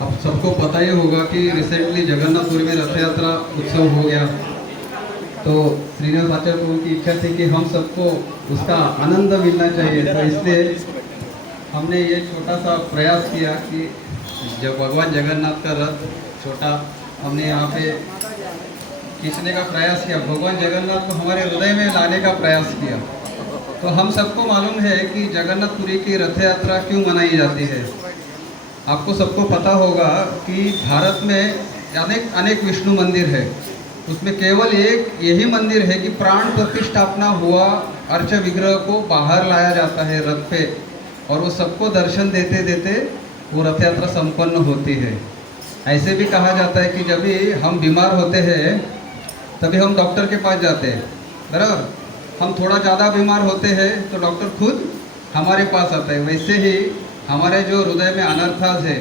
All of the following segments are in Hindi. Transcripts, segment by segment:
अब सबको पता ही होगा कि रिसेंटली जगन्नाथपुरी में रथ यात्रा उत्सव हो गया। तो श्रीनिवास आचार्य प्रभु की इच्छा थी कि हम सबको उसका आनंद मिलना चाहिए, तो इसलिए हमने ये छोटा सा प्रयास किया कि जब भगवान जगन्नाथ का रथ छोटा हमने यहाँ पे खींचने का प्रयास किया, भगवान जगन्नाथ को हमारे हृदय में लाने का प्रयास किया। तो हम सबको मालूम है कि जगन्नाथपुरी की रथ यात्रा क्यों मनाई जाती है। आपको सबको पता होगा कि भारत में अनेक विष्णु मंदिर है, उसमें केवल एक यही मंदिर है कि प्राण प्रतिष्ठापना हुआ अर्च विग्रह को बाहर लाया जाता है रथ पे, और वो सबको दर्शन देते देते वो रथ यात्रा संपन्न होती है। ऐसे भी कहा जाता है कि जब भी हम बीमार होते हैं तभी हम डॉक्टर के पास जाते हैं, बराबर। हम थोड़ा ज़्यादा बीमार होते हैं तो डॉक्टर खुद हमारे पास आता है। वैसे ही हमारे जो हृदय में अनर्थास है,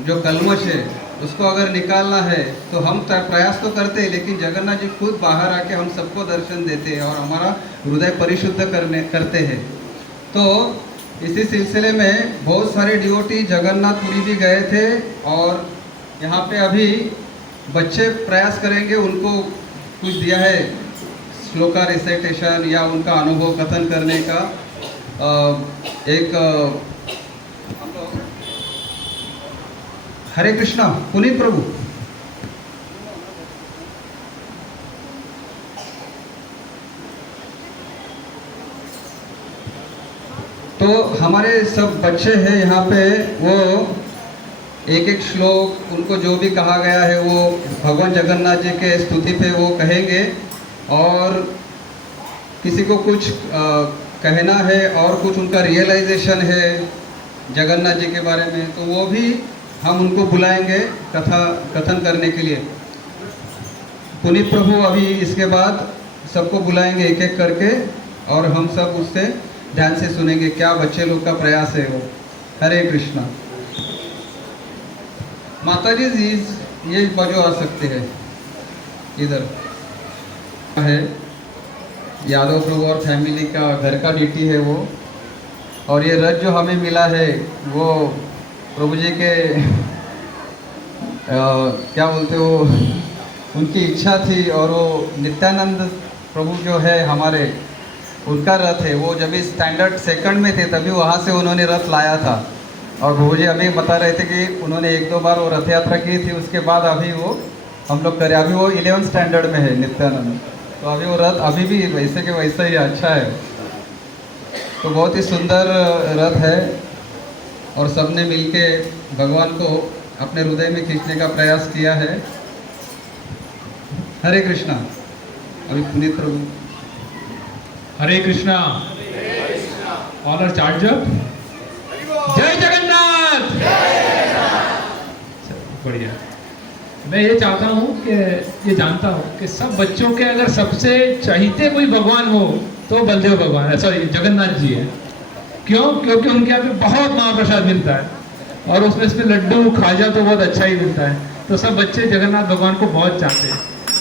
जो कलमश है, उसको अगर निकालना है तो हम प्रयास तो करते हैं, लेकिन जगन्नाथ जी खुद बाहर आके हम सबको दर्शन देते हैं और हमारा हृदय परिशुद्ध करते हैं। तो इसी सिलसिले में बहुत सारे डिवोटी जगन्नाथपुरी भी गए थे, और यहाँ पे अभी बच्चे प्रयास करेंगे, उनको कुछ दिया है श्लोका रिसाइटेशन या उनका अनुभव कथन करने का एक हरे कृष्णा पुनीत प्रभु। तो हमारे सब बच्चे हैं यहाँ पे, वो एक एक श्लोक उनको जो भी कहा गया है वो भगवान जगन्नाथ जी के स्तुति पे वो कहेंगे, और किसी को कुछ कहना है और कुछ उनका रियलाइजेशन है जगन्नाथ जी के बारे में, तो वो भी हम उनको बुलाएंगे कथन करने के लिए। पुनीत प्रभु अभी इसके बाद सबको बुलाएंगे एक एक करके, और हम सब उससे ध्यान से सुनेंगे क्या बच्चे लोग का प्रयास है वो। हरे कृष्णा। माताजी जी ये बाजू आ सकते हैं, इधर है यादव प्रभु और फैमिली का घर का ड्यूटी है वो, और ये रथ जो हमें मिला है वो प्रभु जी के क्या बोलते हो, उनकी इच्छा थी, और वो नित्यानंद प्रभु जो है हमारे, उनका रथ है। वो जब इस स्टैंडर्ड सेकंड में थे तभी वहाँ से उन्होंने रथ लाया था, और प्रभु जी हमें बता रहे थे कि उन्होंने 1-2 बार वो रथ यात्रा की थी, उसके बाद अभी वो हम लोग करें। अभी वो 11th स्टैंडर्ड में है नित्यानंद, तो अभी वो रथ अभी भी वैसे के वैसा ही अच्छा है। तो बहुत ही सुंदर रथ है, और सबने मिलके भगवान को अपने हृदय में खींचने का प्रयास किया है। हरे कृष्णा। अभी Puneet Prabhu. Hare Krishna. Honour charge up. जय जगन्नाथ। बढ़िया। मैं ये चाहता हूँ कि ये जानता हूँ कि सब बच्चों के अगर सबसे चाहते कोई भगवान हो तो बलदेव भगवान है, सॉरी जगन्नाथ जी है। क्यों? क्योंकि उनके यहाँ पे बहुत महाप्रसाद मिलता है, और उसमें इसमें लड्डू खाजा तो बहुत अच्छा ही मिलता है, तो सब बच्चे जगन्नाथ भगवान को बहुत चाहते हैं।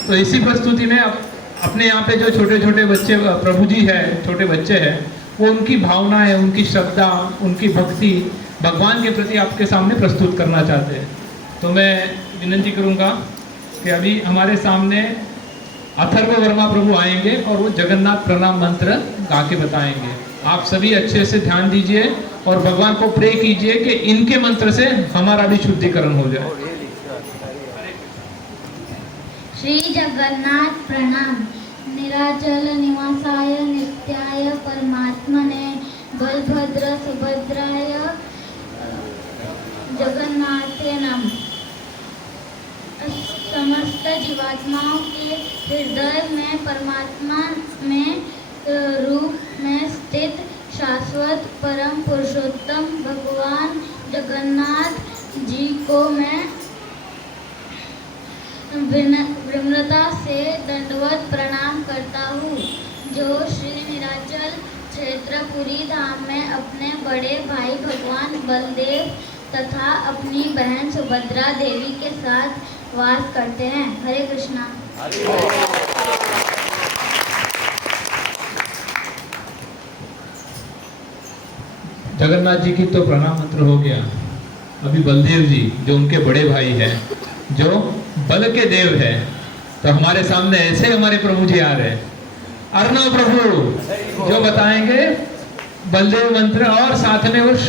तो इसी प्रस्तुति में अपने यहाँ पे जो छोटे छोटे बच्चे प्रभु जी है, छोटे बच्चे हैं, वो उनकी भावनाएं, उनकी श्रद्धा, उनकी भक्ति भगवान के प्रति आपके सामने प्रस्तुत करना चाहते हैं। तो मैं विनती करूंगा कि अभी हमारे सामने अथर्व वर्मा प्रभु आएंगे और वो जगन्नाथ प्रणाम मंत्र गा के बताएंगे। आप सभी अच्छे से ध्यान दीजिए और भगवान को प्रे कीजिए कि इनके मंत्र से हमारा भी शुद्धिकरण हो जाए। श्री जगन्नाथ प्रणाम। निराचल निवासाय नित्याय परमात्मने बलभद्र सुभद्राय जगन्नाथे नमः। समस्त जीवात्माओं के हृदय में परमात्मा में रूप में स्थित शाश्वत परम पुरुषोत्तम भगवान जगन्नाथ जी को मैं विनम्रता से दंडवत प्रणाम करता हूँ, जो श्री निराचल क्षेत्रपुरी धाम में अपने बड़े भाई भगवान बलदेव तथा अपनी बहन सुभद्रा देवी के साथ वास करते हैं। हरे कृष्णा। जगन्नाथ जी की तो प्रणाम मंत्र हो गया। अभी बलदेव जी जो उनके बड़े भाई हैं, जो बल के देव है, तो हमारे सामने ऐसे हमारे प्रभु जी आ रहे हैं, अर्णव प्रभु जो बताएंगे बलदेव मंत्र और साथ में उस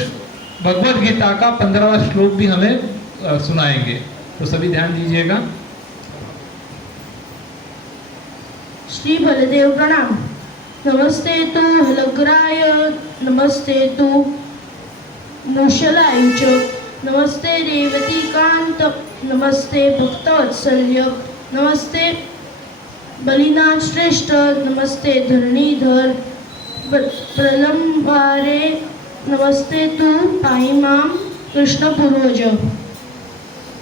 भगवत गीता का 15वां श्लोक भी हमें सुनाएंगे। तो सभी ध्यान दीजिएगा। श्री बलदेव प्रणाम। नमस्ते तु हलग्राय, नमस्ते तु मूषलाय च, नमस्ते रेवती कांत, नमस्ते भक्तवत्सल्य, नमस्ते बलिनाथ श्रेष्ठ, नमस्ते धरणीधर प्रलंबारे, नमस्ते तु पाहि मां कृष्ण पूर्वज।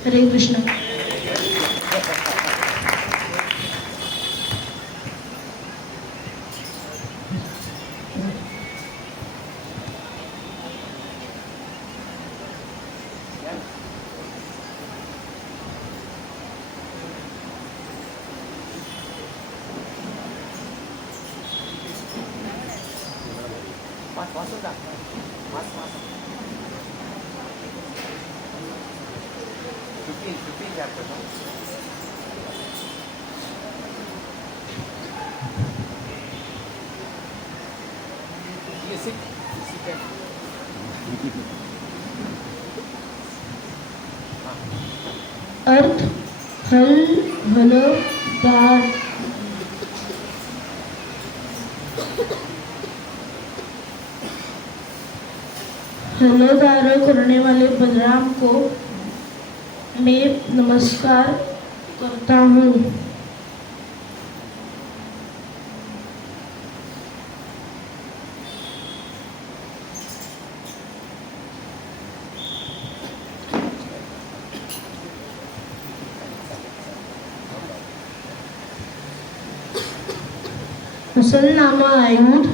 हरे कृष्ण। अर्थ हल हलदार हलदार करने वाले बलराम को मैं नमस्कार करता हूँ। मुसलनामा आयुध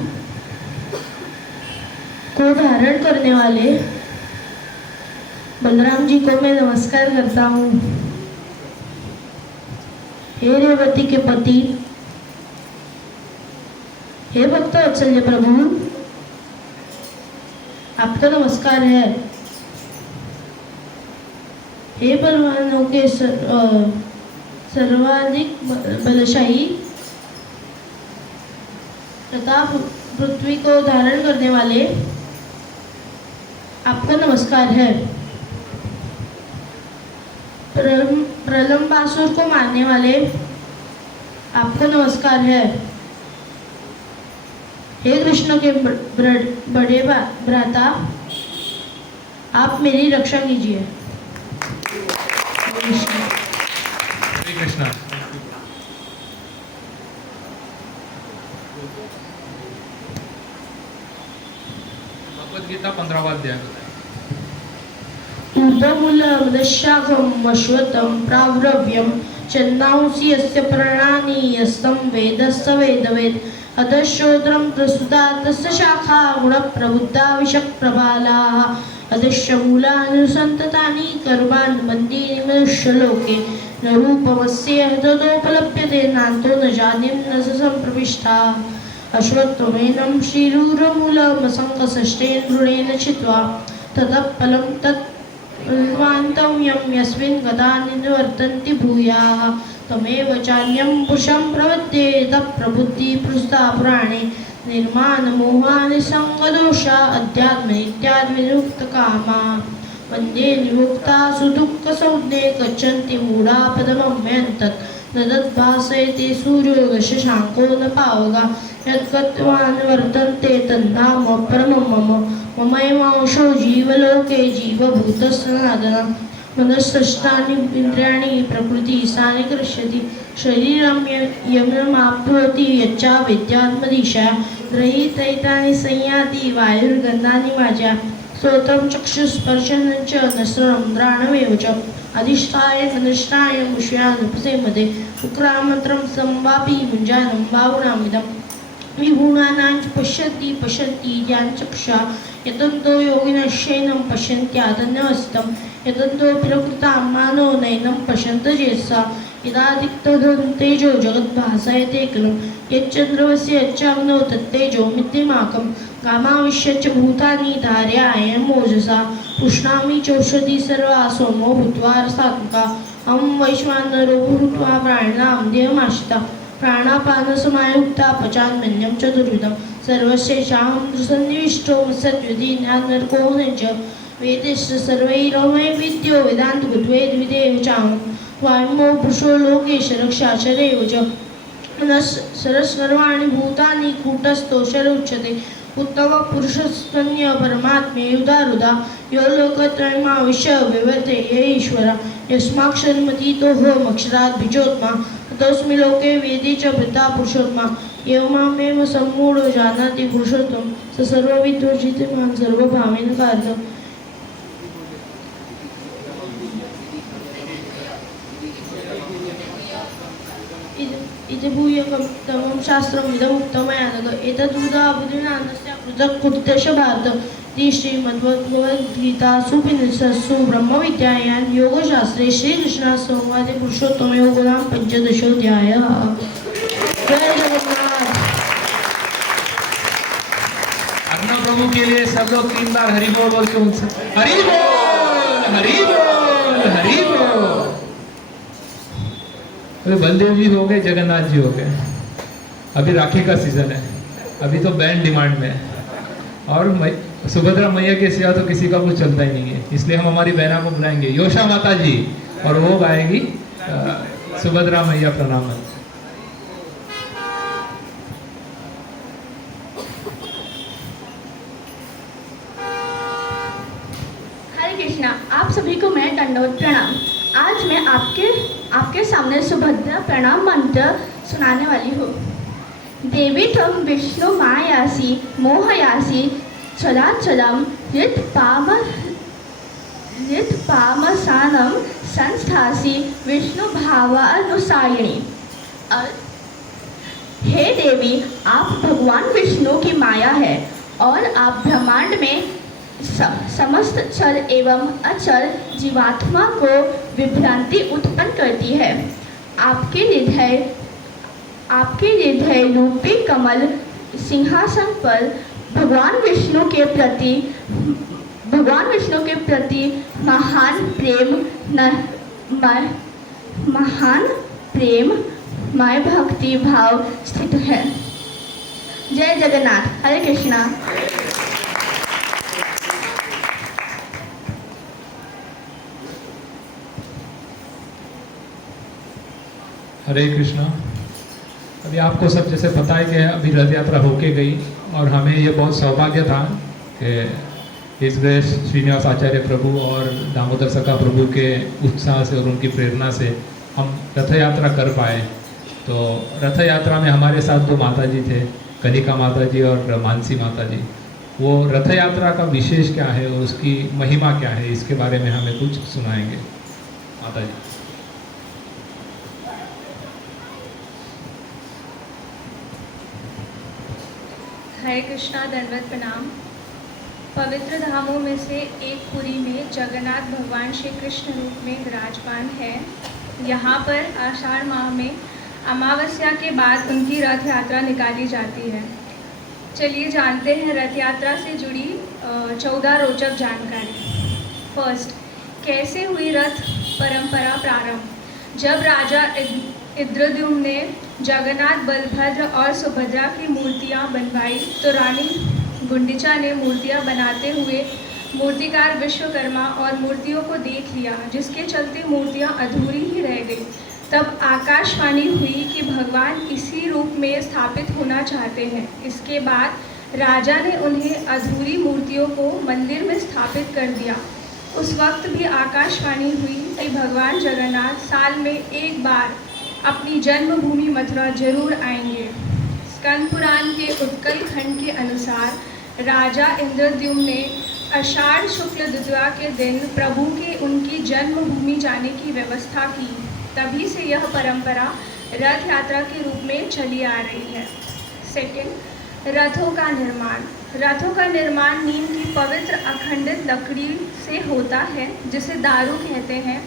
को धारण करने वाले बलराम जी को मैं नमस्कार करता हूँ। हे रेवती के पति, हे भक्त वत्सल्य प्रभु, आपका नमस्कार है। हे बलवानों के सर्वाधिक बलशाही तथा पृथ्वी को धारण करने वाले, आपको नमस्कार है। प्रलंबासुर को मारने वाले, आपको नमस्कार है। हे कृष्ण के बड़े भ्राता, आप मेरी रक्षा कीजिए। हरे कृष्णा। भगवद गीता 15वां अध्याय। ऊर्ध्वमूलमदशाखम् अश्वत्थं प्रावृव्यं छन्दांसि यस्य पर्णानि यस्तं वेद स वेदवेत् अधश्चोत्रं प्रसुता तस्य शाखा गुणप्रबुद्धा विषप्रबालाः अधश्च मूलानुसन्ततानि कर्मान् मन्दीनि मनुष्यलोके न रूपमस्य तदोपलभ्यते नान्तो न जानिं न स सम्प्रविष्टाः अश्वत्थमेनं श्रीरूरमूलमसङ्गसष्टेन्द्रुणेन चित्वा ततः फलं तत् वान्तव्यं यस्मिन् गता निवर्तन्ति भूयाः तमेव चान्यं पुरुषं प्रवद्ये तत्प्रबुद्धि पृष्ठा पुराणे निर्माणमोहानिसङ्गदोषा अध्यात्मनित्याद्विमुक्तकामा वन्दे निमुक्ता सुदुःखसंज्ञे गच्छन्ति मूढा पदमम्यन्तत् न तद्भासयते सूर्यो दशशाङ्को न पावगा यद्गतवान् वर्तन्ते तन्धाम परमं मम ममैवांशो जीवलोके जीवभूतसनातनं मनःषष्ठानि इन्द्रियाणि प्रकृतिः सा निकृष्यति शरीरं यममाप्नोति यच्चावेद्यात्मदिशा ग्रहीतैतानि संयाति वायुर्गन्धानि माज्या श्रोत्रं चक्षुस्पर्शनं च नश्वरं घ्राणमेव च अधिष्ठाय मनुष्याय मुष्यानुपसेमते उक्रामन्त्रं संवापि मुञ्जानं भावनामिदं विभूणानां पश्यन्ति ज्ञानचक्षुषा यतन्तो योगिनश्चैनं पश्यन्त्यादन्यवस्थितं यतन्तो प्रकृतां मानो नैनं पश्यन्तजेस्सा यदादिक्तधं तेजो जगद्भासयते खलु यच्चन्द्रमस्य यच्चाग्नौ तत्तेजो मिथिमाकं गामाविश्यच भूतानि धारयायं मोजसा पुष्णामि चौषधि सर्वा सोमो भूत्वा रसात्मका अहं वैश्वानरो भूत्वा प्राणिनां देहमाश्रिता प्राणापानसमायुक्ता पचान्मन्यं चतुर्विधं सर्वशेषाहं सन्निविष्टो सद्विधि ज्ञानर्को च वेदेश्च सर्वैरहमै विद्यो वेदान्तगुद्वेद्विदेव चाहं स्वामिमो पुरुषो लोकेश रक्षाचरेव च सर्वाणि भूतानि कूटस्थोषर उच्यते उत्तम पुरुषस्तन्य परमात्मे उदारुदा यो लोकत्रयमाविश्य विवर्ते ये ईश्वरा यस्माक्षरमतीतोः अक्षरात् बीजोत्मा तस्मै लोके वेदे च वृद्धा पुरुषोत्मा एवमेव सम्मूढो जानाति पुरुषोत्तम स सर्वविद्वर्जितवान् सर्वभावेन कारकम् इति भूयकं शास्त्रम् इदमुक्तमयानघ एतदुदाबुधिनान्यस्य पृथक् कुरुतेश भारत इति श्रीमद्भगवद्गीतासूपनिषत्सु ब्रह्मविद्यायां योगशास्त्रे श्रीकृष्णार्जुनसंवादे पुरुषोत्तमयोगो नाम पञ्चदशोऽध्यायः। जय जगन्नाथ। अर्णव प्रभु के लिए सब लोग 3 बार हरि बोल बोल के उनसे हरि बोल हरि बोल हरि बोल। तो बलदेव जी हो गए, जगन्नाथ जी हो गए। अभी राखी का सीजन है, अभी तो बैंड डिमांड में है और सुभद्रा मैया के सिवा तो किसी का कुछ चलता ही नहीं है, इसलिए हम हमारी बहना को बुलाएंगे योशा माता जी और वो गाएगी सुभद्रा मैया प्रणाम। हरे कृष्णा। आप सभी को मैं दंडवत प्रणाम। आज मैं आपके सामने सुभद्रा प्रणाम मंत्र सुनाने वाली हूँ। देवी त्वं विष्णु मायासी मोहयासी चलाचलम ऋतपामसानम संस्थासी विष्णु भावानुसारिणी। हे देवी, आप भगवान विष्णु की माया है और आप ब्रह्मांड में समस्त चर एवं अचर जीवात्मा को विभ्रांति उत्पन्न करती है। आपके हृदय रूपी कमल सिंहासन पर भगवान विष्णु के प्रति महान प्रेममय भक्ति भाव स्थित है। जय जगन्नाथ। हरे कृष्णा। हरे कृष्णा। अभी आपको सब जैसे पता है कि अभी रथ यात्रा होके गई और हमें ये बहुत सौभाग्य था कि इस ग्रेस श्रीनिवास आचार्य प्रभु और दामोदर सखा प्रभु के उत्साह से और उनकी प्रेरणा से हम रथ यात्रा कर पाए। तो रथ यात्रा में हमारे साथ 2 माता जी थे, कनिका माता जी और मानसी माता जी। वो रथ यात्रा का विशेष क्या है और उसकी महिमा क्या है, इसके बारे में हमें कुछ सुनाएंगे माता जी। हरे कृष्णा, दंडवत प्रणाम। पवित्र धामों में से एक पुरी में जगन्नाथ भगवान श्री कृष्ण रूप में विराजमान है। यहाँ पर आषाढ़ माह में अमावस्या के बाद उनकी रथ यात्रा निकाली जाती है। चलिए जानते हैं रथ यात्रा से जुड़ी 14 रोचक जानकारी। फर्स्ट, कैसे हुई रथ परंपरा प्रारंभ। जब राजा इंद्रद्युम्न ने जगन्नाथ, बलभद्र और सुभद्रा की मूर्तियां बनवाई तो रानी गुंडिचा ने मूर्तियां बनाते हुए मूर्तिकार विश्वकर्मा और मूर्तियों को देख लिया, जिसके चलते मूर्तियां अधूरी ही रह गई। तब आकाशवाणी हुई कि भगवान इसी रूप में स्थापित होना चाहते हैं। इसके बाद राजा ने उन्हें अधूरी मूर्तियों को मंदिर में स्थापित कर दिया। उस वक्त भी आकाशवाणी हुई कि भगवान जगन्नाथ साल में एक बार अपनी जन्मभूमि मथुरा जरूर आएंगे। स्कंद पुराण के उत्कल खंड के अनुसार राजा इंद्रद्युम्न ने आषाढ़ शुक्ल द्वितीया के दिन प्रभु के उनकी जन्मभूमि जाने की व्यवस्था की। तभी से यह परंपरा रथ यात्रा के रूप में चली आ रही है। सेकंड, रथों का निर्माण। रथों का निर्माण नीम की पवित्र अखंडित लकड़ी से होता है, जिसे दारू कहते हैं।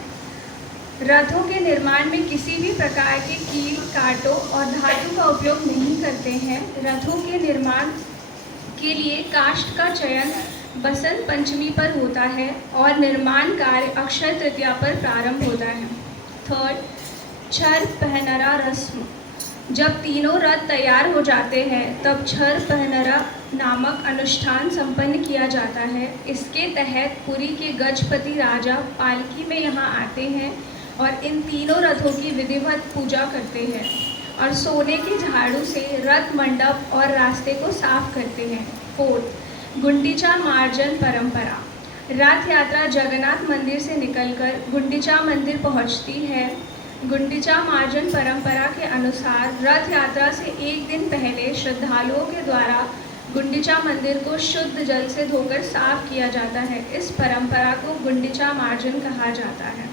रथों के निर्माण में किसी भी प्रकार के कील, कांटों और धातु का उपयोग नहीं करते हैं। रथों के निर्माण इसके लिए काष्ठ का चयन बसंत पंचमी पर होता है और निर्माण कार्य अक्षय तृतीया पर प्रारंभ होता है। थर्ड, छर पहनरा रस्म। जब तीनों रथ तैयार हो जाते हैं तब छर पहनरा नामक अनुष्ठान संपन्न किया जाता है। इसके तहत पुरी के गजपति राजा पालकी में यहाँ आते हैं और इन तीनों रथों की विधिवत पूजा करते हैं और सोने के झाड़ू से रथ मंडप और रास्ते को साफ करते हैं। फोर्थ, गुंडीचा मार्जन परंपरा। रथ यात्रा जगन्नाथ मंदिर से निकलकर गुंडीचा मंदिर पहुंचती है। गुंडीचा मार्जन परंपरा के अनुसार रथ यात्रा से एक दिन पहले श्रद्धालुओं के द्वारा गुंडीचा मंदिर को शुद्ध जल से धोकर साफ किया जाता है। इस परंपरा को गुंडीचा मार्जन कहा जाता है।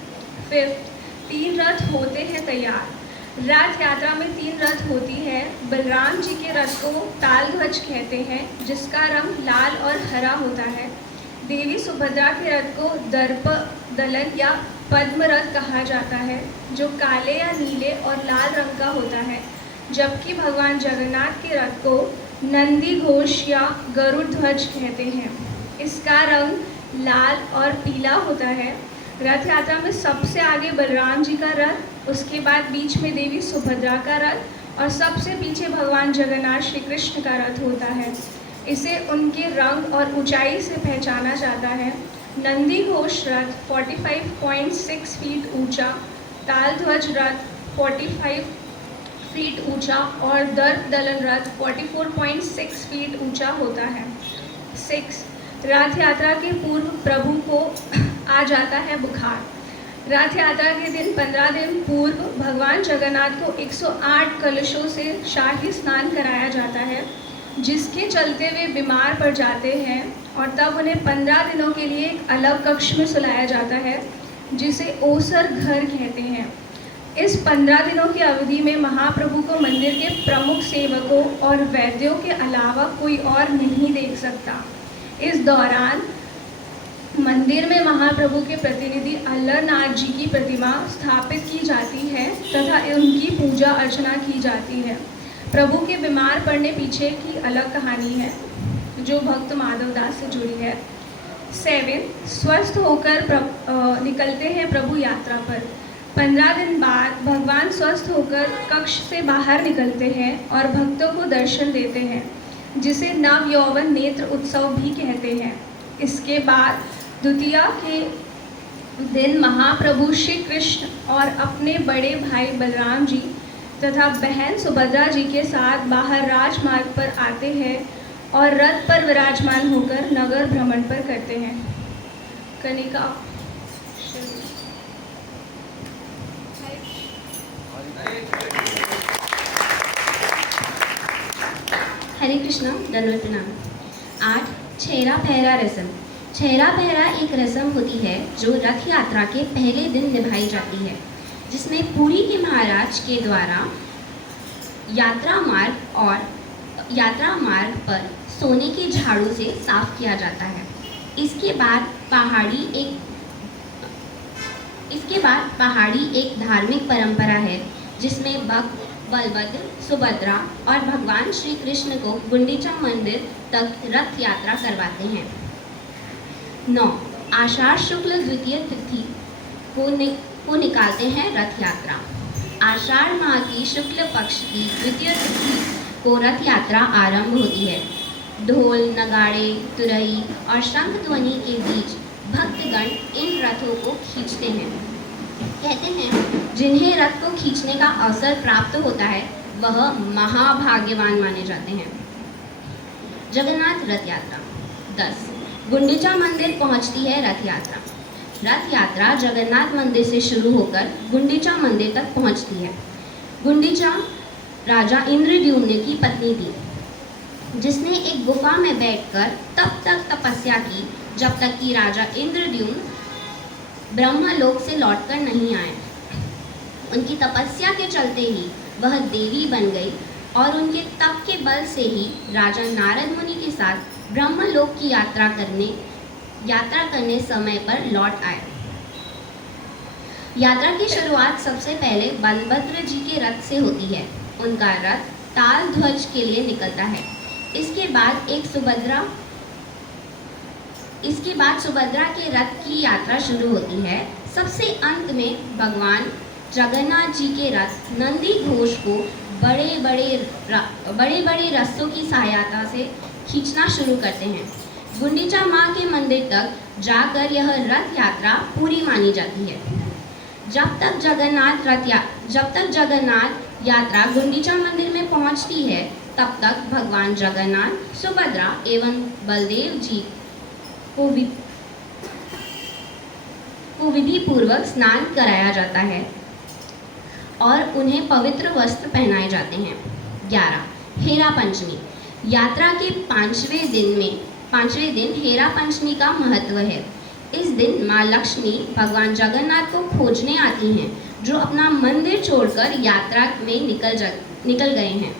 फिफ्थ, 3 रथ होते हैं तैयार। रथ यात्रा में 3 रथ होती है। बलराम जी के रथ को ताल ध्वज कहते हैं, जिसका रंग लाल और हरा होता है। देवी सुभद्रा के रथ को दर्प दलन या पद्म रथ कहा जाता है, जो काले या नीले और लाल रंग का होता है। जबकि भगवान जगन्नाथ के रथ को नंदी घोष या गरुड़ ध्वज कहते हैं। इसका रंग लाल और पीला होता है। रथ यात्रा में सबसे आगे बलराम जी का रथ, उसके बाद बीच में देवी सुभद्रा का रथ और सबसे पीछे भगवान जगन्नाथ श्री कृष्ण का रथ होता है। इसे उनके रंग और ऊंचाई से पहचाना जाता है। नंदी घोष रथ 45.6 फीट ऊंचा, ताल ध्वज रथ 45 फीट ऊंचा और दर्प दलन रथ 44.6 फीट ऊंचा होता है। 6, रथ यात्रा के पूर्व प्रभु को आ जाता है बुखार। रथ यात्रा के दिन 15 दिन पूर्व भगवान जगन्नाथ को 108 कलशों से शाही स्नान कराया जाता है, जिसके चलते वे बीमार पड़ जाते हैं और तब उन्हें 15 दिनों के लिए एक अलग कक्ष में सुलाया जाता है, जिसे ओसर घर कहते हैं। इस 15 दिनों की अवधि में महाप्रभु को मंदिर के प्रमुख सेवकों और वैद्यों के अलावा कोई और नहीं देख सकता। इस दौरान मंदिर में महाप्रभु के प्रतिनिधि अल्लरनाथ जी की प्रतिमा स्थापित की जाती है तथा उनकी पूजा अर्चना की जाती है। प्रभु के बीमार पड़ने पीछे की अलग कहानी है, जो भक्त माधव दास से जुड़ी है। 7, स्वस्थ होकर निकलते हैं प्रभु यात्रा पर। 15 दिन बाद भगवान स्वस्थ होकर कक्ष से बाहर निकलते हैं और भक्तों को दर्शन देते हैं, जिसे नव यौवन नेत्र उत्सव भी कहते हैं। इसके बाद द्वितीया के दिन महाप्रभु श्री कृष्ण और अपने बड़े भाई बलराम जी तथा बहन सुभद्रा जी के साथ बाहर राजमार्ग पर आते हैं और रथ पर विराजमान होकर नगर भ्रमण पर करते हैं। कनिका हरे कृष्णा, दंडवत प्रणाम। 8, छेरा पहरा रस्म। छेरा पहरा एक रस्म होती है जो रथ यात्रा के पहले दिन निभाई जाती है, जिसमें पुरी के महाराज के द्वारा यात्रा मार्ग पर सोने के झाड़ू से साफ किया जाता है। इसके बाद पहाड़ी एक धार्मिक परंपरा है, जिसमें भक्त बलभद्र, सुभद्रा और भगवान श्री कृष्ण को गुंडीचा मंदिर तक रथ यात्रा करवाते हैं। 9, आषाढ़ शुक्ल द्वितीय तिथि को निकालते हैं रथ यात्रा। आषाढ़ माह की शुक्ल पक्ष की द्वितीय तिथि को रथ यात्रा आरंभ होती है। ढोल, नगाड़े, तुरही और शंख ध्वनि के बीच भक्तगण इन रथों को खींचते हैं। कहते हैं जिन्हें रथ को खींचने का अवसर प्राप्त होता है वह महाभाग्यवान माने जाते हैं। जगन्नाथ रथ यात्रा। 10, गुंडीचा मंदिर पहुंचती है रथ यात्रा। रथ यात्रा जगन्नाथ मंदिर से शुरू होकर गुंडीचा मंदिर तक पहुंचती है। गुंडीचा राजा इंद्रद्युम्न की पत्नी थी, जिसने एक गुफा में बैठकर तब तक तपस्या की जब तक कि राजा इंद्रद्युम्न ब्रह्मलोक से लौटकर नहीं आए। उनकी तपस्या के चलते ही वह देवी बन गई और उनके तप के बल से ही राजा नारद मुनि के साथ ब्रह्मलोक की यात्रा करने समय पर लौट आए। यात्रा की शुरुआत सबसे पहले बलभद्र जी के रथ से होती है। उनका रथ ताल ध्वज के लिए निकलता है। इसके बाद सुभद्रा के रथ की यात्रा शुरू होती है। सबसे अंत में भगवान जगन्नाथ जी के रथ नंदी घोष को बड़े बड़े रस्सों की सहायता से खींचना शुरू करते हैं। गुंडीचा माँ के मंदिर तक जाकर यह रथ यात्रा पूरी मानी जाती है। जब तक जगन्नाथ यात्रा गुंडीचा मंदिर में पहुंचती है, तब तक भगवान जगन्नाथ, सुभद्रा एवं बलदेव जी को विधि पूर्वक स्नान कराया जाता है और उन्हें पवित्र वस्त्र पहनाए जाते हैं। 11. हेरा पंचमी। यात्रा के पांचवें दिन हेरा पंचमी का महत्व है। इस दिन माँ लक्ष्मी भगवान जगन्नाथ को खोजने आती हैं, जो अपना मंदिर छोड़कर यात्रा में निकल गए हैं।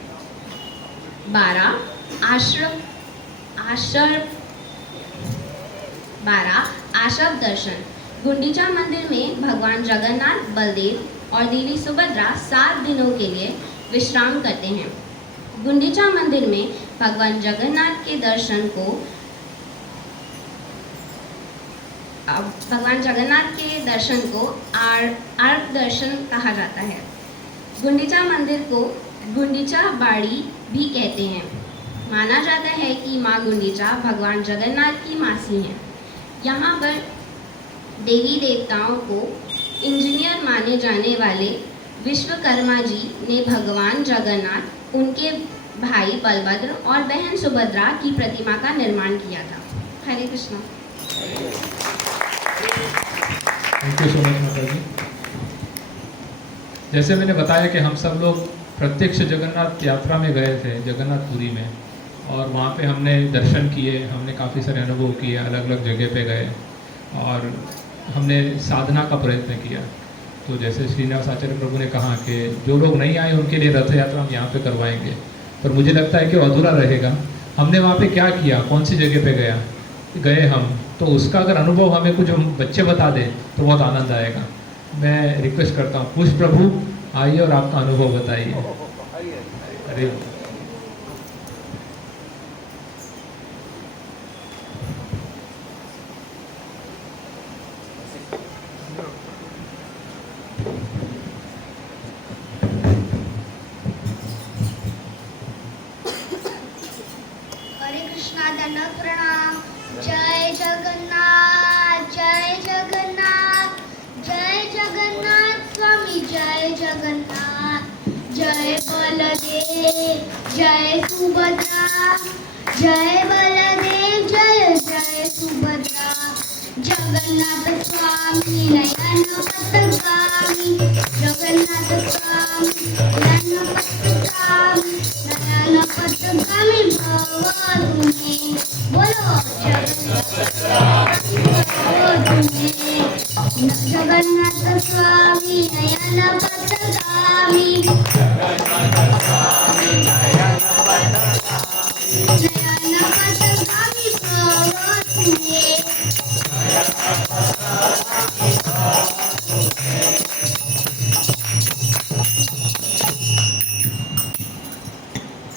12. आशव दर्शन। गुंडीचा मंदिर में भगवान जगन्नाथ, बलदेव और देवी सुभद्रा 7 दिनों के लिए विश्राम करते हैं। गुंडीचा मंदिर में भगवान जगन्नाथ के दर्शन को आर्क दर्शन कहा जाता है। गुंडीचा मंदिर को गुंडीचा बाड़ी भी कहते हैं। माना जाता है कि माँ गुंडीचा भगवान जगन्नाथ की मासी हैं। यहाँ पर देवी देवताओं को इंजीनियर माने जाने वाले विश्वकर्मा जी ने भगवान जगन्नाथ, उनके भाई बलभद्र और बहन सुभद्रा की प्रतिमा का निर्माण किया था। Hare Krishna. Thank you so much माता जी। जैसे मैंने बताया कि हम सब लोग प्रत्यक्ष जगन्नाथ यात्रा में गए थे, जगन्नाथपुरी में, और वहाँ पे हमने दर्शन किए, हमने काफ़ी सारे अनुभव किए, अलग अलग जगह पे गए और हमने साधना का प्रयत्न किया। तो जैसे श्रीनिवास आचार्य प्रभु ने कहा कि जो लोग नहीं आए उनके लिए रथ यात्रा हम यहाँ पे करवाएंगे, पर मुझे लगता है कि अधूरा रहेगा। हमने वहाँ पे क्या किया, कौन सी जगह पे गए हम, तो उसका अगर अनुभव हमें कुछ हम बच्चे बता दें तो बहुत आनंद आएगा। मैं रिक्वेस्ट करता हूँ, कुछ प्रभु आइए और आपका अनुभव बताइए। अरे हरे कृष्णा, दंडवत प्रणाम। जय जगन्नाथ, जय जगन्नाथ, जय जगन्नाथ स्वामी, जय जगन्नाथ। जय बलदेव, जय सुभद्रा, जय बलदेव, जय जय सुभद्रा। जगन्नाथ स्वामी नयन पथगामी, जगन्नाथ स्वामी नयन पथगामी, नयन पथगामी भव तुम्हें। बोलो जगन्नाथ स्वामी नयन पथगामी, नयन पथगामी भव तुम्हें।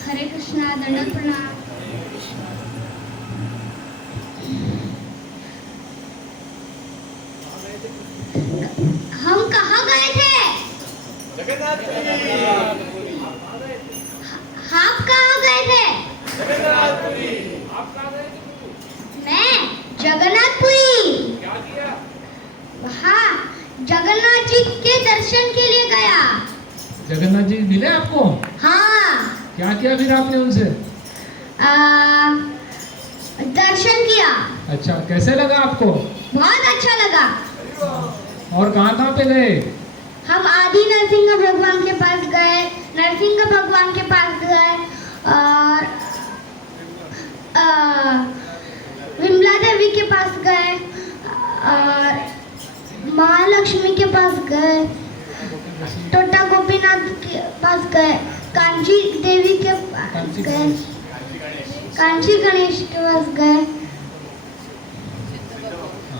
हरे कृष्णा, दंडवत प्रणाम। हम कहाँ गए थे? आप कहाँ गए थे? मैं जगन्नाथपुरी। हाँ, जगन्नाथ जी के दर्शन के लिए गया। जगन्नाथ जी मिले आपको? हाँ। क्या किया फिर आपने उनसे? दर्शन किया। अच्छा, कैसे लगा आपको? बहुत अच्छा लगा। और कहाँ पे गए? हम आदि नरसिंह भगवान के पास गए, नरसिंह भगवान के पास गए और विमला देवी के पास गए और महालक्ष्मी के पास गए, टोटा गोपीनाथ के पास गए, कांची देवी के पास गए, कांची गणेश के पास गए,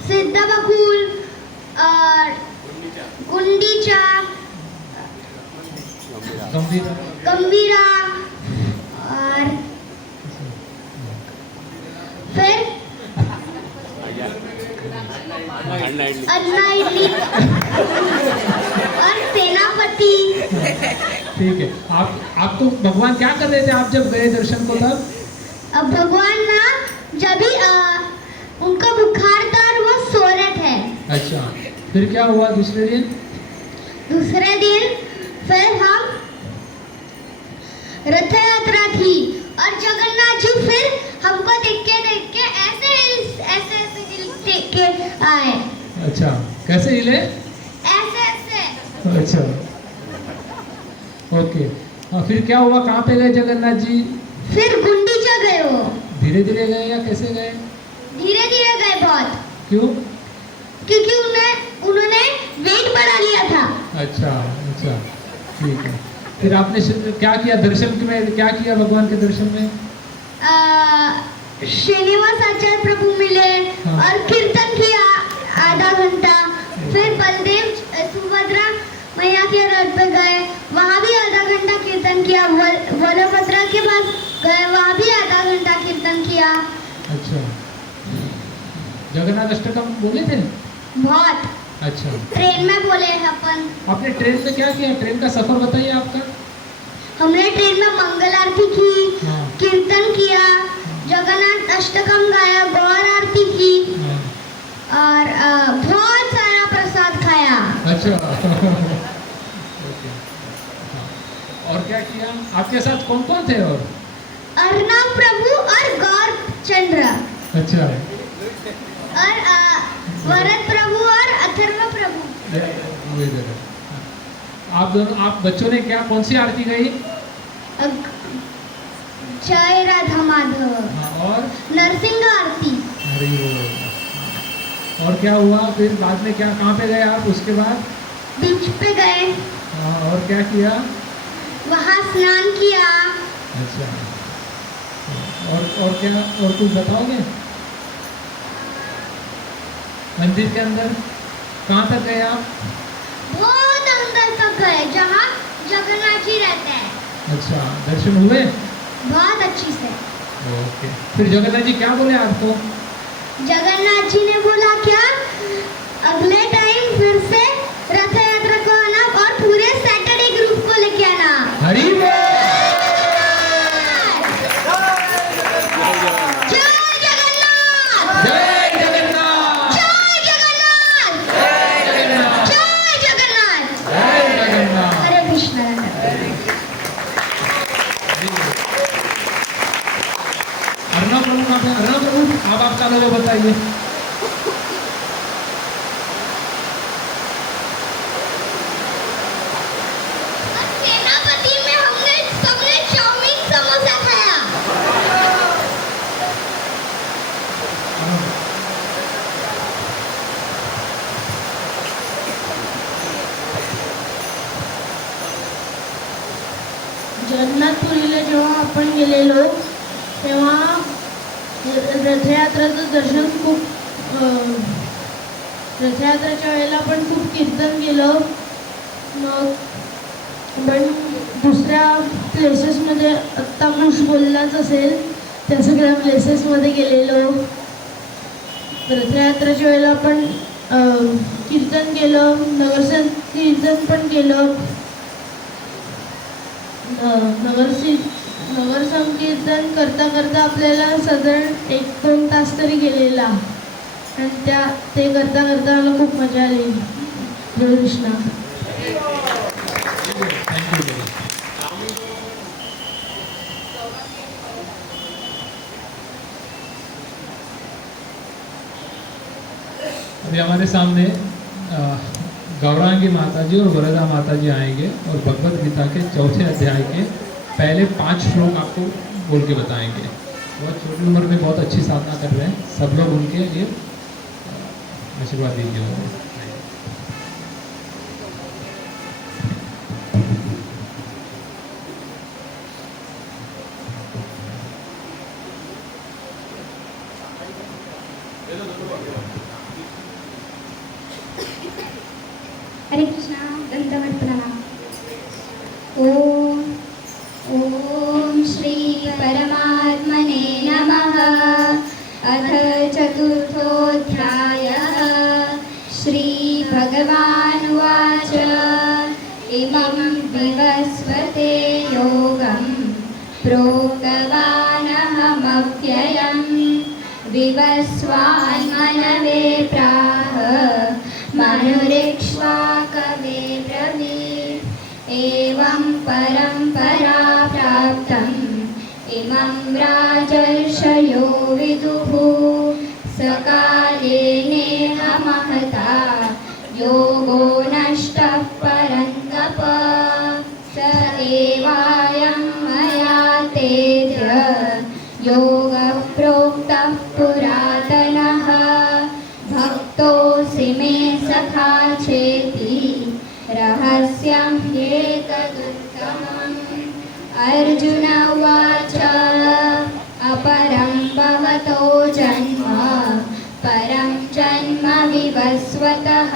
सिद्ध बकुल और गुंडीचा, गंभीरा और अन्ना इडली और सेनापति। ठीक है, आप तो भगवान क्या कर रहे थे आप जब गए दर्शन को तब? अब भगवान ना जब भी उनका बुखार था और वो सो रहे थे। अच्छा, फिर क्या हुआ दूसरे दिन? दूसरे दिन फिर हम रथ यात्रा थी और जगन्नाथ जी फिर हमको देख के ऐसे देख के आए। अच्छा, कैसे हिले? ऐसे। अच्छा, ओके। और फिर क्या हुआ, कहाँ पे गए जगन्नाथ जी? फिर गुंडीचा गए वो। धीरे धीरे गए या कैसे गए? धीरे धीरे गए बहुत, क्यों? क्योंकि उन्होंने वेट बढ़ा लिया था। अच्छा, ठीक है। फिर आपने क्या किया दर्शन में, क्या किया भगवान के दर्शन में? श्रीनिवास आचार्य प्रभु मिले और कीर्तन किया आधा घंटा। फिर बलदेव सुभद्रा मैया के रथ पे गए, वहाँ भी आधा घंटा कीर्तन किया। बलभद्रा के पास गए, वहाँ भी आधा घंटा कीर्तन किया। अच्छा, जगन्नाथ अष्टकम बोले थे? बहुत। अच्छा, ट्रेन में बोले अपन। आपने ट्रेन में क्या किया? ट्रेन का सफर बताइए आपका। हमने ट्रेन में मंगल आरती की, हाँ। कीर्तन किया, जगन्नाथ अष्टकम गाया, गौर आरती की और बहुत सारा प्रसाद खाया। अच्छा ओके। हाँ। और क्या किया? आपके साथ कौन कौन थे? और अर्णव प्रभु और गौर चंद्र अच्छा, और वरद प्रभु और अथर्व प्रभु। आप बच्चों ने क्या, कौन सी आरती गाई? जय राधा माधव। हाँ, और नरसिंह आरती। हरि बोल। और क्या हुआ फिर बाद में, क्या, कहाँ पे गए आप उसके बाद? बीच पे गए। हाँ, और क्या किया? वहाँ स्नान किया। अच्छा, और क्या, और कुछ बताओगे? मंदिर के अंदर कहाँ तक गए आप? बहुत अंदर तक गए, जहाँ जगन्नाथ जी रहते हैं। अच्छा, दर्शन हुए? बहुत अच्छी से। ओके। फिर जगन्नाथ जी क्या बोले आपको? जगन्नाथ जी ने बोला क्या, अगले टाइम फिर से रथ यात्रा को आना और पूरे सैटरडे ग्रुप को लेके आना। हरि बोल। जय जगन्नाथ। जय जगन्नाथ। जय जगन्नाथ। जय जगन्नाथ। जय जगन्नाथ। जय जगन्नाथ। हरे कृष्ण। अर्णव प्रभु कहाँ पे? अर्णव प्रभु आप आपका अनुभव बताइए। सेनापति में हमने सबने चाउमीन समोसा खाया। जगन्नाथपुरीला जेव्हा आपण गेलेलो तेव्हा रथयात्राचं दर्शन खूप रथयात्राच्या वेळेला पण खूप कीर्तन केलं. मग पण दुसऱ्या प्लेसेसमध्ये आत्ता मुश बोललाच असेल त्या सगळ्या प्लेसेसमध्ये गेलेलो. रथयात्राच्या वेळेला आपण कीर्तन केलं, कीर्तन पण केलं. नगर संकीर्तन करता करता आपल्याला साधारण 1-2 तास तरी गेलेला आणि ते करता करता मला खूप मजा आली. जय कृष्ण. अभी हमारे सामने गौरांगी माता जी और वरदा माता जी आएंगे और भगवत गीता के 4थे अध्याय के पहले 5 श्लोक आपको बोल के बताएंगे. बहुत छोटी उम्र में बहुत अच्छी साधना कर रहे हैं, सब लोग उनके लिए आशीर्वाद दीजिए. हरे कृष्णा. दंडवत प्रणाम. ओम ओम श्री परमात्मने नमः. अथ चतुर्थोऽध्यायः. विवस्वान्मनवे प्राह मनुरिक्ष्वा कवे ब्रवीत् एवं परम्परा प्राप्तम् इमं राजर्षयो विदुः सकाले नेह महता योगो नष्टः परन्तप स एवायं मया तेद्य योगः प्रोक्तः पुरातनः भक्तोऽसि मे सखा चेति रहस्यं एतदुत्तमम् अर्जुन उवाच अपरं भवतो जन्म परं जन्म विवस्वतः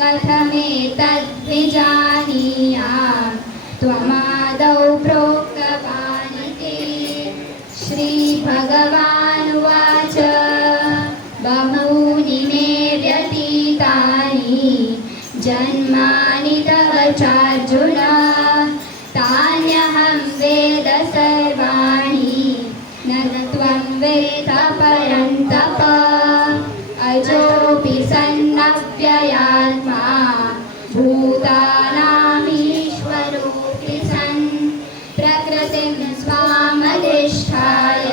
कथमेतद्विजानीयाम् त्वमादौ प्रोक्तवानिति श्रीभगवानुवाच बहूनि मे व्यतीतानि जन्मानि तव चार्जुन तान्यहं वेद सर्वाणि न त्वं वेद परन्तप अजोऽपि सन्नव्ययात्मा भूतानामीश्वरोऽपि सन् प्रकृतिं स्वामधिष्ठाय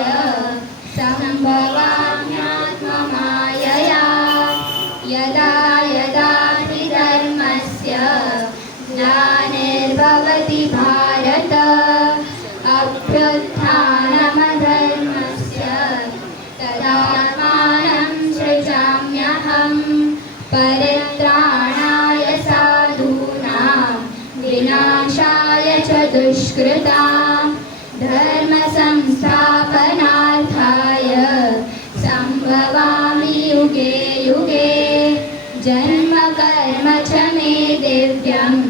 सम्भवाम्यात्ममायया यदा यदा हि धर्मस्य ग्लानिर्भवति भारत अभ्युत्थानमधर्मस्य तदात्मानं सृजाम्यहं परित्राणाय साधूनां विनाशाय च दुष्कृतां धर्मसंस्थापनार्थाय सम्भवामि युगे युगे जन्म कर्म च मे दिव्यम्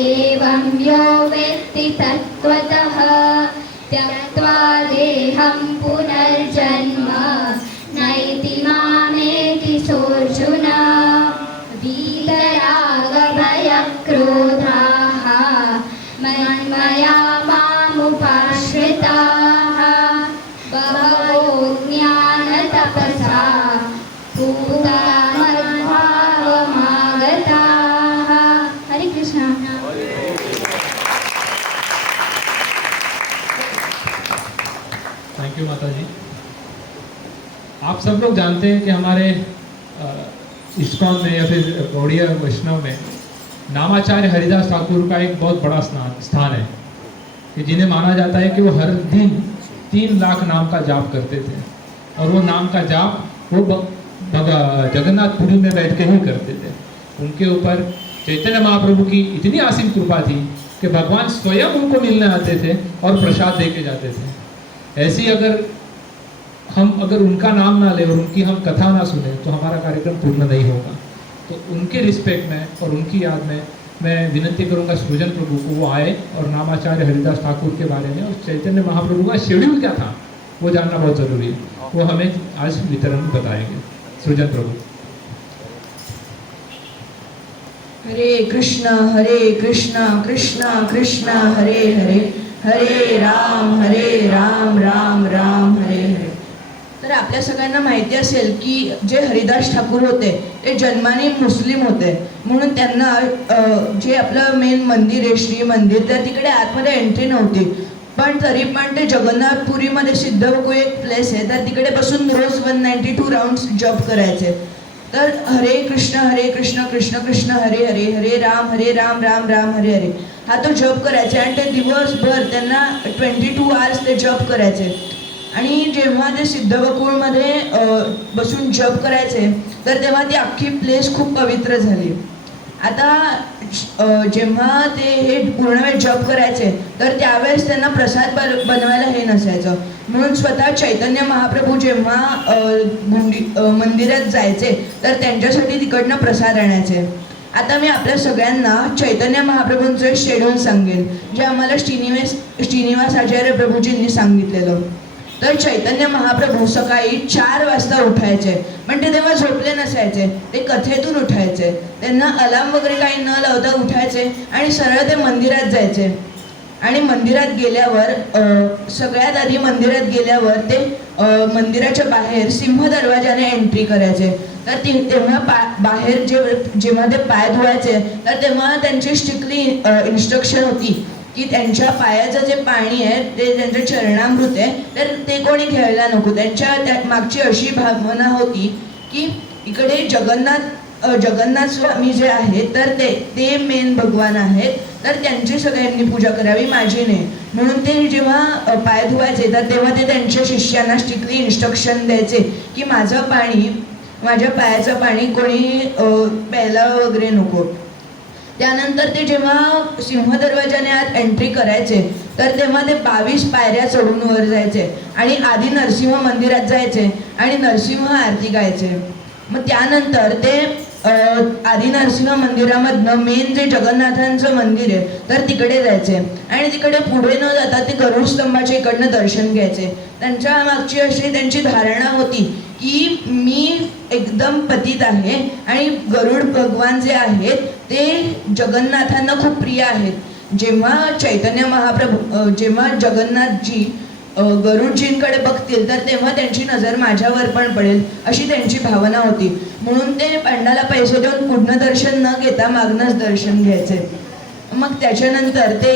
एवं यो वेत्ति तत्त्वतः त्यक्त्वा देहं पुनर्जन्म नैति मामेति सोऽर्जुन वीतरागभयक्रोधाः मन्मया मामुपाश्रिताः बहवो ज्ञानतपसा पूता मद्भावमागताः। हरे कृष्ण। थैंक यू माता जी। आप सब लोग जानते हैं कि हमारे इस्कॉन में या फिर गौड़िया वैष्णव में नामाचार्य हरिदास ठाकुर का एक बहुत बड़ा स्थान है कि जिन्हें माना जाता है कि वो हर दिन 3 लाख नाम का जाप करते थे और वो नाम का जाप वो जगन्नाथपुरी में बैठ के ही करते थे। उनके ऊपर चैतन्य महाप्रभु की इतनी असीम कृपा थी कि भगवान स्वयं उनको मिलने आते थे और प्रसाद दे के जाते थे। ऐसी अगर उनका नाम ना ले और उनकी हम कथा ना सुने तो हमारा कार्यक्रम पूर्ण नहीं होगा। तो उनके रिस्पेक्ट में और उनकी याद में मैं विनती करूंगा सृजन प्रभु को वो आए और नामाचार्य हरिदास ठाकुर के बारे में और चैतन्य महाप्रभु का शेड्यूल क्या था वो जानना बहुत ज़रूरी है। वो हमें आज वितरण में बताएंगे। सृजन प्रभु। हरे कृष्णा कृष्णा कृष्णा हरे हरे हरे राम राम राम हरे हरे। तर आपल्या सगळ्यांना माहिती असेल की जे हरिदास ठाकूर होते ते जन्माने मुस्लिम होते, म्हणून त्यांना जे आपलं मेन मंदिर आहे श्री मंदिर त्या तिकडे आतमध्ये एंट्री नव्हती, पण तरी पण ते जगन्नाथपुरीमध्ये सिद्धवकू एक प्लेस आहे तर तिकडे बसून रोज 192 राउंड्स जप करायचे। तर हरे कृष्ण कृष्ण कृष्ण हरे हरे हरे राम राम राम हरे हरे हा तो जप करायचे आणि ते दिवसभर त्यांना 22 आवर्स ते जप करायचे। आणि जेव्हा ते सिद्धवकूळमध्ये बसून जप करायचे तर तेव्हा ती अख्खी प्लेस खूप पवित्र झाली। आता जेव्हा ते हे पूर्ण वेळ जप करायचे तर त्यावेळेस त्यांना प्रसाद बनवायला हे नसायचं, म्हणून स्वतः चैतन्य महाप्रभू जेव्हा मंदिरात जायचे तर त्यांच्यासाठी तिकडनं प्रसाद आणायचे। आता मी आपल्या सगळ्यांना चैतन्य महाप्रभूंचं शेड्यूल सांगेन जे आम्हाला श्रीनिवास आचार्य प्रभूजींनी सांगितलेलं। तर चैतन्य महाप्रभू सकाळी 4 वाजता उठायचे, पण ते तेव्हा झोपले नसायचे, ते कथेतून उठायचे। त्यांना अलार्म वगैरे काही न लावता उठायचे आणि सरळ ते मंदिरात जायचे। आणि मंदिरात गेल्यावर सगळ्यात आधी मंदिरात गेल्यावर ते मंदिराच्या बाहेर सिंह दरवाजाने एंट्री करायचे. तर तेव्हा बाहेर जेव्हा ते पाय धुवायचे तर तेव्हा त्यांची स्ट्रिक्टली इन्स्ट्रक्शन होती की त्यांच्या पायाचं जे पाणी आहे ते त्यांचं चरणामृत आहे, तर ते कोणी घ्यायला नको. त्यांच्या मागची अशी भावना होती की इकडे जगन्नाथ स्वामी जे आहेत तर ते मेन भगवान आहेत, तर त्यांची सगळ्यांनी पूजा करावी, माझी नाही. म्हणून ते जेव्हा पाय धुवायचे तर तेव्हा ते त्यांच्या शिष्यांना स्ट्रिक्टली इन्स्ट्रक्शन द्यायचे की माझ्या पायाचं पाणी कोणी प्यायला वगैरे नको. त्यानंतर ते जेव्हा सिंह दरवाजाने आत एंट्री करायचे तर तेव्हा ते 22 पायऱ्या चढून वर जायचे आणि आधी नरसिंह मंदिरात जायचे आणि नरसिंह आरती गायचे. मग त्यानंतर ते आधी नरसिंह मंदिरामधनं मेन जे जगन्नाथांचं मंदिर आहे तर तिकडे जायचे आणि तिकडे पुढे न जाता ते गरुड स्तंभाच्या इकडनं दर्शन घ्यायचे. त्यांच्या मागची अशी त्यांची धारणा होती की मी एकदम पतित आहे आणि गरुड भगवान जे आहेत ते जगन्नाथांना खूप प्रिय आहेत. जेव्हा चैतन्य महाप्रभू जेव्हा जगन्नाथजी गरुडजींकडे बघतील तर तेव्हा त्यांची नजर माझ्यावर पण पडेल अशी त्यांची भावना होती. म्हणून ते पांडाला पैसे देऊन पुढनं दर्शन न घेता मागनंच दर्शन घ्यायचे. मग त्याच्यानंतर ते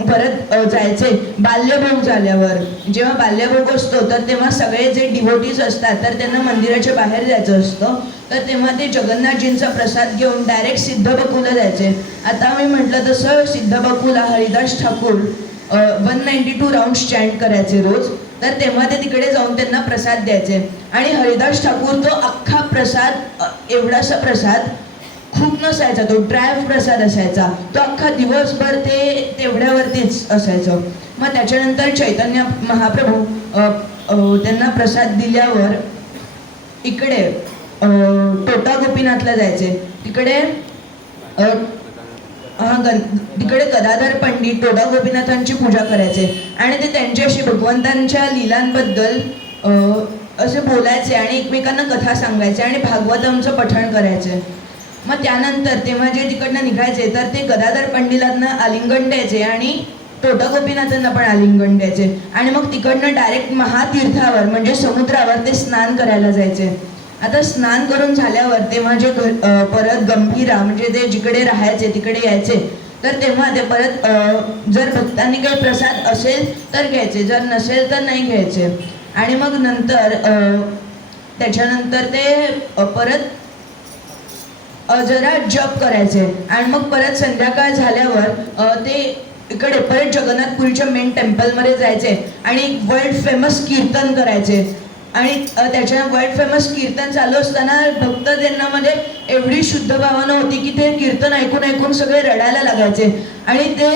परत जायचे. बाल्यभोग झाल्यावर जेव्हा बाल्यभोग असतो तर तेव्हा सगळे जे डिव्होटीज असतात तर त्यांना मंदिराच्या बाहेर जायचं असतं, तर तेव्हा ते जगन्नाथजींचा प्रसाद घेऊन डायरेक्ट सिद्धबकुला जायचे. आता मी म्हटलं तसं सिद्धबकुला हरिदास ठाकूर 192 राऊंड स्टँड करायचे रोज, तर तेव्हा ते तिकडे जाऊन त्यांना प्रसाद द्यायचे. आणि हरिदास ठाकूर तो अख्खा प्रसाद, एवढासा प्रसाद खूप नसायचा, तो ड्राय प्रसाद असायचा, तो अख्खा दिवसभर ते तेवढ्यावरतीच असायचं. मग त्याच्यानंतर चैतन्य महाप्रभू त्यांना प्रसाद दिल्यावर इकडे टोटा गोपीनाथला जायचे. तिकडे तिकडे गदाधर पंडित टोटा गोपीनाथांची पूजा करायचे आणि ते त्यांच्याशी भगवंतांच्या लीलांबद्दल असे बोलायचे आणि एकमेकांना कथा सांगायचे आणि भागवतमचं पठण करायचे. मग त्यानंतर तेव्हा जे तिकडनं निघायचे तर ते गदाधर पंडितांना आलिंगन द्यायचे आणि टोटा गोपीनाथांना पण आलिंगन द्यायचे आणि मग तिकडनं डायरेक्ट महातीर्थावर म्हणजे समुद्रावर ते स्नान करायला जायचे. आता स्नान करून झाल्यावर तेव्हा जे परत गंभीरा म्हणजे ते जिकडे राहायचे तिकडे यायचे, तर तेव्हा ते परत जर भक्तांनी काही प्रसाद असेल तर घ्यायचे, जर नसेल तर नाही घ्यायचे. आणि मग नंतर त्याच्यानंतर ते परत जरा जप करायचे आणि मग परत संध्याकाळ झाल्यावर ते इकडे परत जगन्नाथपुरीच्या मेन टेम्पलमध्ये जायचे आणि वर्ल्ड फेमस कीर्तन करायचे. आणि त्याच्या वर्ल्ड फेमस कीर्तन चालू असताना भक्त त्यांना एवढी शुद्ध भावना होती की ते कीर्तन ऐकून ऐकून सगळे रडायला लागायचे आणि ते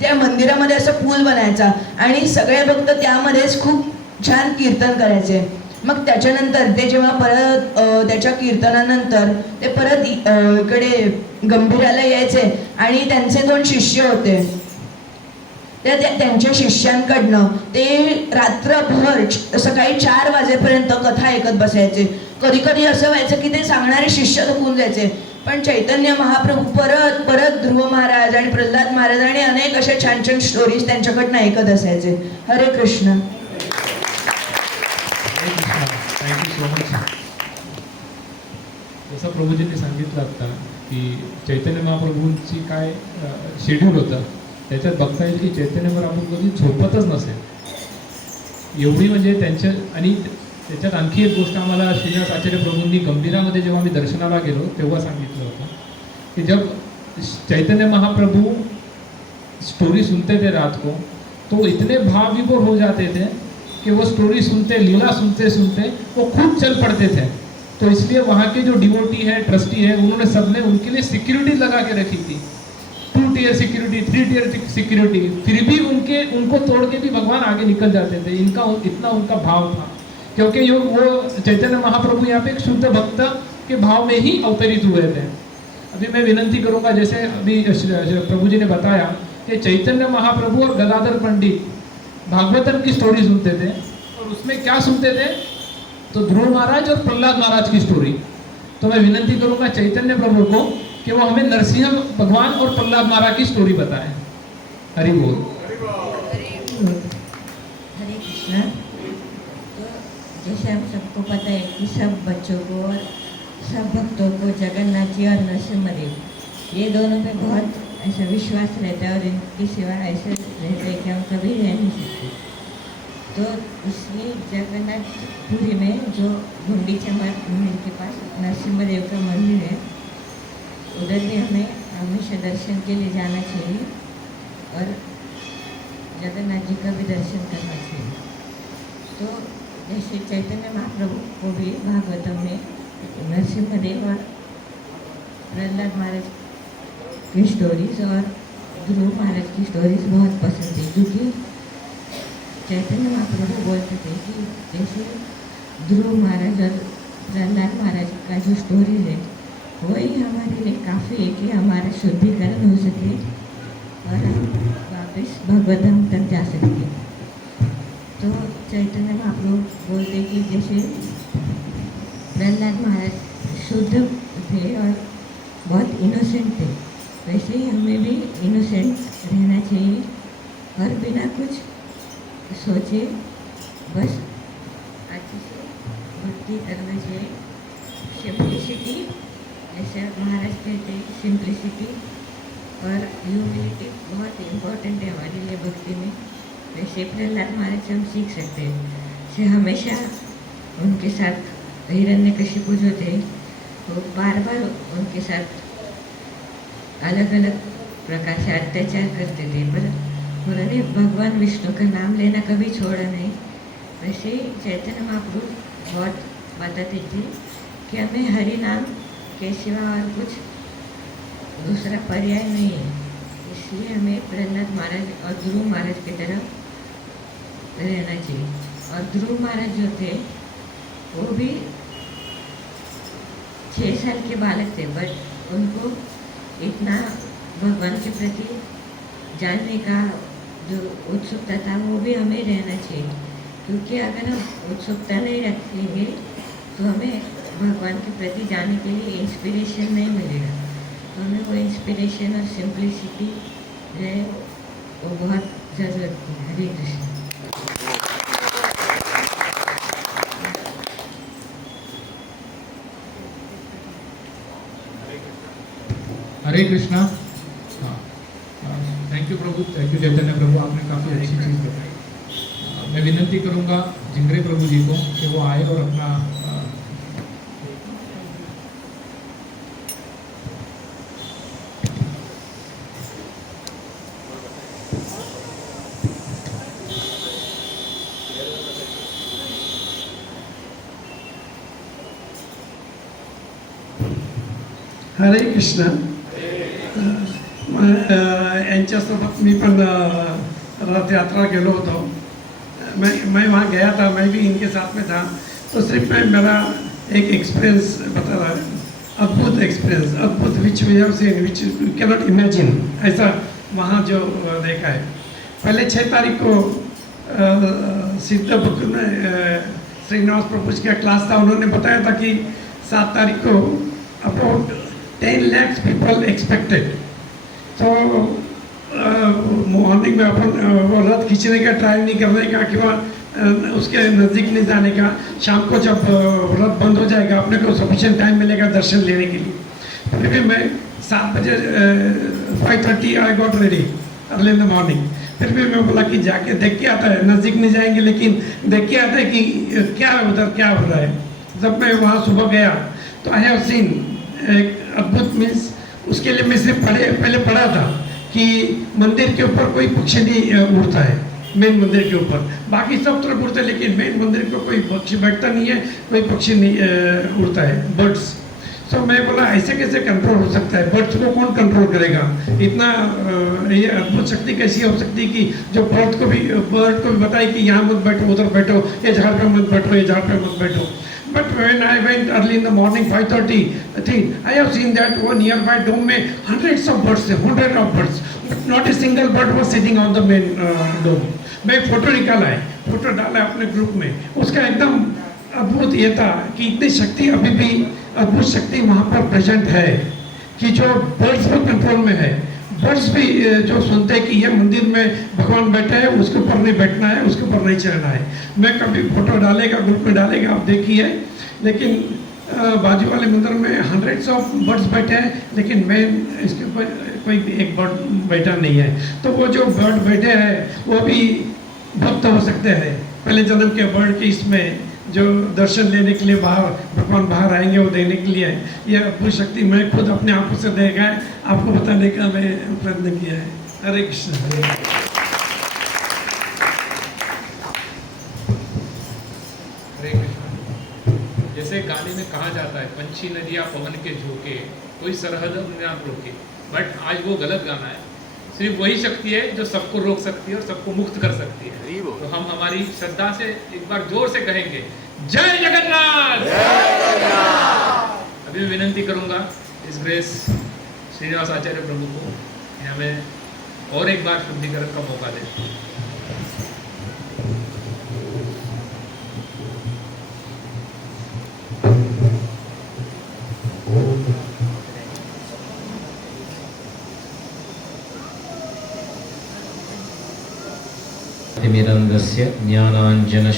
त्या मंदिरामध्ये असं पूल बनायचा आणि सगळे भक्त त्यामध्येच खूप छान कीर्तन करायचे. मग त्याच्यानंतर ते जेव्हा परत त्याच्या कीर्तनानंतर ते परत इकडे गंभीराला यायचे आणि त्यांचे 2 शिष्य होते, त्यांच्या शिष्यांकडनं ते रात्रभर सकाळी 4 वाजेपर्यंत कथा ऐकत बसायचे. कधी कधी असं व्हायचं की ते सांगणारे शिष्य थकून जायचे, पण चैतन्य महाप्रभू परत परत ध्रुव महाराज आणि प्रल्हाद महाराज आणि अनेक अशा छान छान स्टोरीज त्यांच्याकडनं ऐकत असायचे. Hare Krishna. Thank you so much. जसं प्रभूजींनी सांगितलं आता की चैतन्य महाप्रभूंची काय शेड्यूल होतं, त्याच्यात बघता येईल की चैतन्य महाप्रभू कधी झोपतच नसेल एवढी, म्हणजे त्यांच्या. आणि त्याच्यात आणखी एक गोष्ट आम्हाला श्रीनिवास आचार्य प्रभूंनी गंभीरामध्ये जेव्हा आम्ही दर्शनाला गेलो तेव्हा सांगितलं होतं कि जब चैतन्य महाप्रभु स्टोरी सुनते थे रात को तो इतने भाव विभोर हो जाते थे कि वो स्टोरी सुनते, लीला सुनते सुनते वो खुद चल पड़ते थे. तो इसलिए वहाँ के जो डिवोटी है, ट्रस्टी है, उन्होंने सबने उनके लिए सिक्योरिटी लगा के रखी थी, 2 टियर सिक्योरिटी, 3 टियर सिक्योरिटी. फिर भी उनको तोड़ के भी भगवान आगे निकल जाते थे. इतना उनका भाव था, क्योंकि वो चैतन्य महाप्रभु यहाँ पे एक शुद्ध भक्त के भाव में ही अवतरित हुए थे. अभी मैं विनंती करूँगा, जैसे अभी प्रभु जी ने बताया कि चैतन्य महाप्रभु और गदाधर पंडित भागवतम की स्टोरी सुनते थे, और उसमें क्या सुनते थे, तो ध्रुव महाराज और प्रहलाद महाराज की स्टोरी. तो मैं विनंती करूँगा चैतन्य प्रभु को कि वो हमें नरसिंह भगवान और प्रहलाद महाराज की स्टोरी बताएं. हरि बोल. हरे कृष्ण. जैसे हम सबको पता है कि सब बच्चों को और सब भक्तों को जगन्नाथ जी और नरसिम्हा ये दोनों पे बहुत ऐसा विश्वास रहता है और इनकी सिवा ऐसे रहता है कि हम कभी रह नहीं सकते। तो इसलिए जगन्नाथपुरी में जो गुंडीचा मंदिर के पास नरसिम्हा देव का मंदिर है, उधर भी हमें हमेशा दर्शन के लिए जाना चाहिए और जगन्नाथ जी का भी दर्शन करना चाहिए। तो जैसे चैतन्य महाप्रभु को भी भागवतम में नरसिम्हदेव और प्रहलाद महाराज की स्टोरीज और ध्रुव महाराज की स्टोरीज बहुत पसंद थी, क्योंकि चैतन्य महाप्रभु बोलते थे कि जैसे ध्रुव महाराज और प्रहलाद महाराज का जो स्टोरीज है वही हमारे लिए काफ़ी है कि हमारा शुद्धिकरण हो सके और हम वापस भगवतम तक जा सके। तो चैतन्य महाप्रभु बोलते कि जैसे प्रहलाद महाराज शुद्ध थे और बहुत इनोसेंट थे, वैसे ही हमें भी इनोसेंट रहना चाहिए और बिना कुछ सोचे बस अच्छे से भक्ति करना चाहिए। सिंप्लिसिटी, जैसे महाराज कहते हैं, सिंप्लिसिटी और ह्यूमिलिटी बहुत इम्पोर्टेंट है हमारे लिए भक्ति में। वैसे प्रहलाद महाराज से हम सीख सकते हैं। से हमेशा उनके साथ हिरण्यकशिपु जो थे वो बार बार उनके साथ अलग अलग प्रकार से अत्याचार करते थे, पर उन्होंने भगवान विष्णु का नाम लेना कभी छोड़ा नहीं। वैसे ही चैतन्य महाप्रभु बहुत बताते थे कि हमें हरि नाम के सिवा और कुछ दूसरा पर्याय नहीं है। इसलिए हमें प्रहलाद महाराज और ध्रुव महाराज की तरफ रहना चाहिए। और ध्रुव महाराज जो थे वो भी 6 साल के बालक थे, बट उनको इतना भगवान के प्रति जानने का जो उत्सुकता था वो भी हमें रहना चाहिए, क्योंकि अगर हम उत्सुकता नहीं रखेंगे तो हमें भगवान के प्रति जाने के लिए इंस्पिरेशन नहीं मिलेगा। तो हमें वो इंस्पिरेशन और सिंप्लिसिटी जो है वो बहुत ज़रूरत है। हरे कृष्ण। हरे कृष्णा। हाँ, thank you Prabhu, thank you Chaitanya Prabhu, आपने काफ़ी अच्छी चीज़ बताई। मैं विनती करूँगा जिंगरे प्रभु जी को कि वो आए और अपना हरे कृष्ण। यांच्यासोबत मी पण रथ यात्रा गेलो होतो। मैं वहाँ गया था, मैं भी इनके साथ में था। तो सिर्फ मैं मेरा एक एक्सपीरियंस बता रहा है, अद्भुत एक्सपीरियंस, अद्भुत, which we have seen, which you can not imagine. ऐसा वहाँ जो देखा है। पहले 6 तारीख को सिद्धपुर में श्रीनिवास प्रभु जी का क्लास था। उन्होंने बताया था कि 7 तारीख को अबाउट 10 lakhs people expected। तो मॉर्निंग में अपन वो रथ खींचने का, ट्राई नहीं करने का, कि उसके नज़दीक नहीं जाने का। शाम को जब रथ बंद हो जाएगा अपने को सफिशिएंट टाइम मिलेगा दर्शन लेने के लिए। फिर भी मैं 7 बजे 5:30 I got ready early in the morning. फिर भी मैं बोला कि जाके देख के आता है, नज़दीक नहीं जाएंगे लेकिन देख के आता है कि क्या उधर क्या हो रहा है। जब मैं वहाँ सुबह गया तो आई हैव सीन एक अद्भुत मीन्स, उसके लिए मैं सिर्फ पहले पढ़ा था कि मंदिर के ऊपर कोई पक्षी नहीं उड़ता है, मेन मंदिर के ऊपर। बाकी सब तरफ उड़ते हैं लेकिन मेन मंदिर पे कोई पक्षी बैठता नहीं है, कोई पक्षी नहीं उड़ता है, बर्ड्स। तो मैं बोला ऐसे कैसे कंट्रोल हो सकता है, बर्ड्स को कौन कंट्रोल करेगा? इतना ये अद्भुत शक्ति कैसी हो सकती है कि जो बर्ड को भी बताए कि यहाँ मत बैठो, उधर बैठो, ये झाड़ पे मत बैठो, ये झाड़ पे मत बैठो। But when I went early in the morning 5:30, I have seen that one nearby dome में hundreds of birds थे, hundreds of birds, but not a single bird was sitting on the main dome। मैं फोटो निकाला है, फोटो डाला है अपने ग्रुप में। उसका एकदम अद्भुत ये था कि इतनी शक्ति, अभी भी अद्भुत शक्ति वहाँ पर प्रेजेंट है कि जो बर्ड्स पर कंट्रोल में है। बर्ड्स भी जो सुनते हैं कि ये मंदिर में भगवान बैठे हैं, उसके ऊपर नहीं बैठना है, उसके ऊपर नहीं चढ़ना है। मैं कभी फोटो डालेगा, ग्रुप में डालेगा, आप देखिए। लेकिन बाजू वाले मंदिर में हंड्रेड्स ऑफ बर्ड्स बैठे हैं, लेकिन मैं इसके ऊपर कोई भी एक बर्ड बैठा नहीं है। तो वो जो बर्ड बैठे हैं वो भी भक्त हो सकते हैं, पहले जन्म के बर्ड के इसमें जो दर्शन लेने के लिए बाहर भगवान बाहर आएंगे, वो देने के लिए ये अद्भुत शक्ति मैं खुद अपने आंखों से देखा है, आपको बताने का मैं प्रयत्न किया है। हरे कृष्ण। हरे कृष्ण। जैसे गाने में कहा जाता है, पंछी नदियाँ पवन के झोंके, कोई सरहद न रोके, बट आज वो गलत गाना है। सिर्फ वही शक्ति है जो सबको रोक सकती है और सबको मुक्त कर सकती है। तो हम हमारी श्रद्धा से एक बार जोर से कहेंगे, जय जगन्नाथ। अभी मैं विनंती करूंगा इस ग्रेस श्रीनिवास आचार्य प्रभु को कि हमें और एक बार शुद्धिकरण का मौका दें। तिमिरन्दस्य ज्ञानाञ्जन